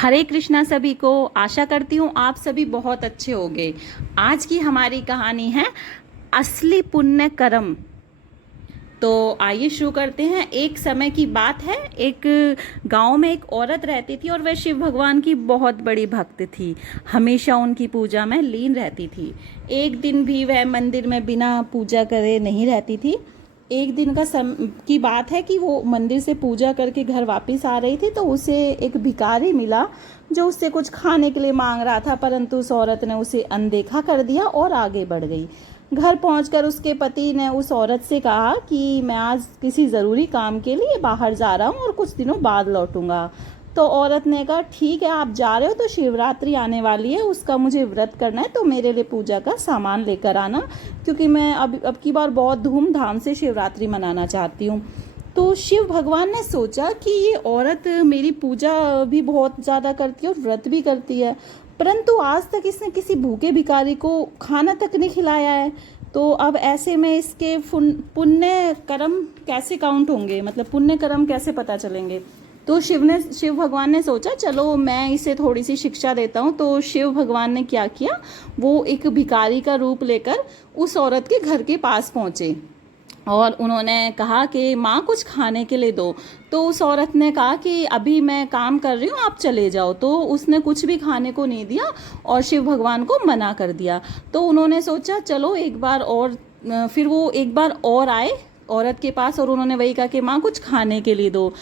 हरे कृष्णा सभी को। आशा करती हूँ आप सभी बहुत अच्छे होंगे। आज की हमारी कहानी है असली पुण्य कर्म। तो आइए शुरू करते हैं। एक समय की बात है, एक गांव में एक औरत रहती थी और वह शिव भगवान की बहुत बड़ी भक्त थी। हमेशा उनकी पूजा में लीन रहती थी। एक दिन भी वह मंदिर में बिना पूजा करे नहीं रहती थी। एक दिन की बात है कि वो मंदिर से पूजा करके घर वापस आ रही थी, तो उसे एक भिखारी मिला जो उससे कुछ खाने के लिए मांग रहा था, परंतु उस औरत ने उसे अनदेखा कर दिया और आगे बढ़ गई। घर पहुंचकर उसके पति ने उस औरत से कहा कि मैं आज किसी ज़रूरी काम के लिए बाहर जा रहा हूं और कुछ दिनों बाद लौटूंगा। तो औरत ने कहा ठीक है, आप जा रहे हो तो शिवरात्रि आने वाली है, उसका मुझे व्रत करना है, तो मेरे लिए पूजा का सामान लेकर आना, क्योंकि मैं अब की बार बहुत धूमधाम से शिवरात्रि मनाना चाहती हूँ। तो शिव भगवान ने सोचा कि ये औरत मेरी पूजा भी बहुत ज़्यादा करती है और व्रत भी करती है, परंतु आज तक इसने किसी भूखे भिखारी को खाना तक नहीं खिलाया है। तो अब ऐसे में इसके पुण्य कर्म कैसे काउंट होंगे, मतलब पुण्य कर्म कैसे पता चलेंगे। तो शिव भगवान ने सोचा चलो मैं इसे थोड़ी सी शिक्षा देता हूँ। तो शिव भगवान ने क्या किया, वो एक भिखारी का रूप लेकर उस औरत के घर के पास पहुंचे और उन्होंने कहा कि माँ कुछ खाने के लिए दो। तो उस औरत ने कहा कि अभी मैं काम कर रही हूँ, आप चले जाओ। तो उसने कुछ भी खाने को नहीं दिया और शिव भगवान को मना कर दिया। तो उन्होंने सोचा चलो एक बार और, फिर वो एक बार और आए औरत के पास और उन्होंने वही कहा कि माँ कुछ खाने के लिए दो।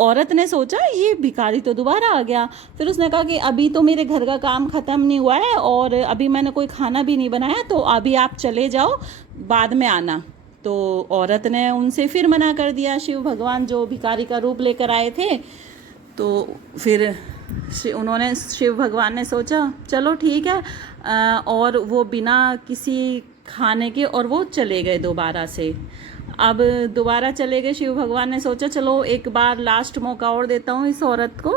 औरत ने सोचा ये भिखारी तो दोबारा आ गया। फिर उसने कहा कि अभी तो मेरे घर का काम ख़त्म नहीं हुआ है और अभी मैंने कोई खाना भी नहीं बनाया, तो अभी आप चले जाओ, बाद में आना। तो औरत ने उनसे फिर मना कर दिया। शिव भगवान जो भिखारी का रूप लेकर आए थे, तो फिर उन्होंने शिव भगवान ने सोचा चलो ठीक है, और वो बिना किसी खाने के और वो चले गए दोबारा से। अब दोबारा चले गए। शिव भगवान ने सोचा चलो एक बार लास्ट मौका और देता हूँ इस औरत को।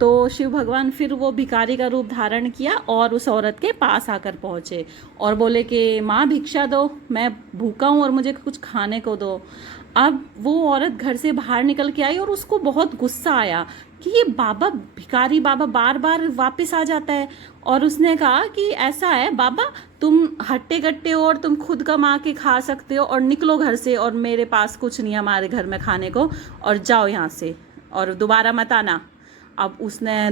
तो शिव भगवान फिर वो भिखारी का रूप धारण किया और उस औरत के पास आकर पहुँचे और बोले कि माँ भिक्षा दो, मैं भूखा हूँ और मुझे कुछ खाने को दो। अब वो औरत घर से बाहर निकल के आई और उसको बहुत गुस्सा आया कि ये बाबा, भिखारी बाबा बार बार वापस आ जाता है। और उसने कहा कि ऐसा है बाबा, तुम हट्टे कट्टे हो और तुम खुद कमा के खा सकते हो, और निकलो घर से, और मेरे पास कुछ नहीं है हमारे घर में खाने को, और जाओ यहाँ से और दोबारा मत आना। अब उसने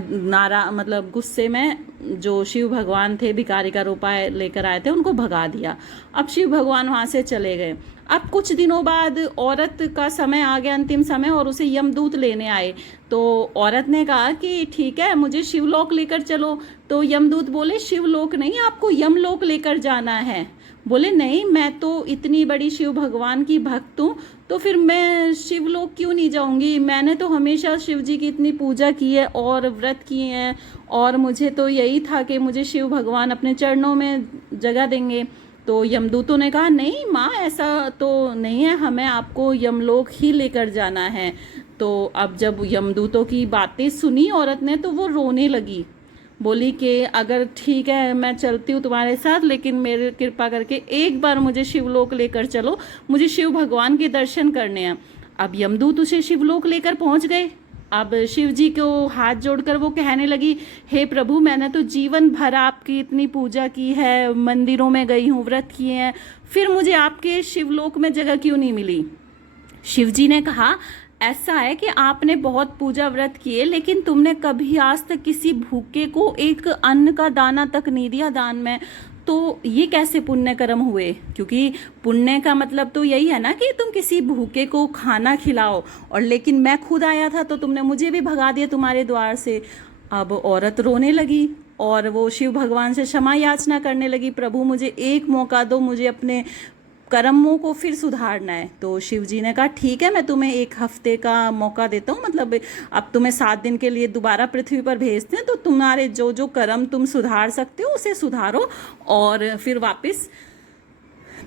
मतलब गुस्से में जो शिव भगवान थे भिखारी का रूप लेकर आए थे उनको भगा दिया। अब शिव भगवान वहाँ से चले गए। अब कुछ दिनों बाद औरत का समय आ गया, अंतिम समय, और उसे यमदूत लेने आए। तो औरत ने कहा कि ठीक है मुझे शिवलोक लेकर चलो। तो यमदूत बोले शिवलोक नहीं, आपको यमलोक लेकर जाना है। बोले नहीं, मैं तो इतनी बड़ी शिव भगवान की भक्त हूँ, तो फिर मैं शिवलोक क्यों नहीं जाऊंगी, मैंने तो हमेशा शिव जी की इतनी पूजा की है और व्रत किए हैं, और मुझे तो यही था कि मुझे शिव भगवान अपने चरणों में जगह देंगे। तो यमदूतों ने कहा नहीं माँ, ऐसा तो नहीं है, हमें आपको यमलोक ही लेकर जाना है। तो अब जब यमदूतों की बातें सुनी औरत ने, तो वो रोने लगी। बोली कि अगर ठीक है मैं चलती हूँ तुम्हारे साथ, लेकिन मेरे कृपा करके एक बार मुझे शिवलोक लेकर चलो, मुझे शिव भगवान के दर्शन करने हैं। अब यमदूत उसे शिवलोक लेकर पहुंच गए। अब शिव जी को हाथ जोड़कर वो कहने लगी, हे प्रभु, मैंने तो जीवन भर आपकी इतनी पूजा की है, मंदिरों में गई हूँ, व्रत किए हैं, फिर मुझे आपके शिवलोक में जगह क्यों नहीं मिली। शिव जी ने कहा ऐसा है कि आपने बहुत पूजा व्रत किए, लेकिन तुमने कभी आज तक किसी भूखे को एक अन्न का दाना तक नहीं दिया दान में, तो ये कैसे पुण्य कर्म हुए। क्योंकि पुण्य का मतलब तो यही है ना कि तुम किसी भूखे को खाना खिलाओ, और लेकिन मैं खुद आया था तो तुमने मुझे भी भगा दिया तुम्हारे द्वार से। अब औरत रोने लगी और वो शिव भगवान से क्षमा याचना करने लगी, प्रभु मुझे एक मौका दो, मुझे अपने कर्मों को फिर सुधारना है। तो शिव जी ने कहा ठीक है, मैं तुम्हें एक हफ्ते का मौका देता हूँ, मतलब अब तुम्हें 7 दिन के लिए दोबारा पृथ्वी पर भेजते हैं, तो तुम्हारे जो जो कर्म तुम सुधार सकते हो उसे सुधारो और फिर वापस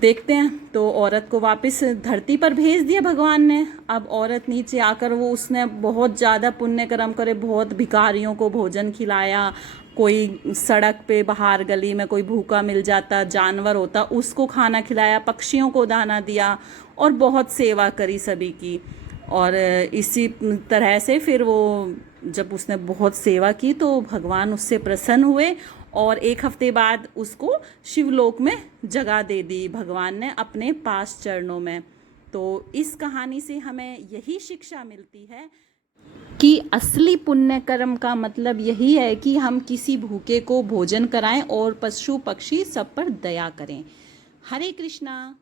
देखते हैं। तो औरत को वापस धरती पर भेज दिया भगवान ने। अब औरत नीचे आकर उसने बहुत ज़्यादा पुण्य कर्म करे, बहुत भिखारियों को भोजन खिलाया, कोई सड़क पे बाहर गली में कोई भूखा मिल जाता, जानवर होता, उसको खाना खिलाया, पक्षियों को दाना दिया और बहुत सेवा करी सभी की। और इसी तरह से फिर वो जब उसने बहुत सेवा की तो भगवान उससे प्रसन्न हुए और 1 हफ्ते बाद उसको शिवलोक में जगह दे दी भगवान ने अपने पास चरणों में। तो इस कहानी से हमें यही शिक्षा मिलती है कि असली पुण्य कर्म का मतलब यही है कि हम किसी भूखे को भोजन कराएं और पशु पक्षी सब पर दया करें। हरे कृष्णा।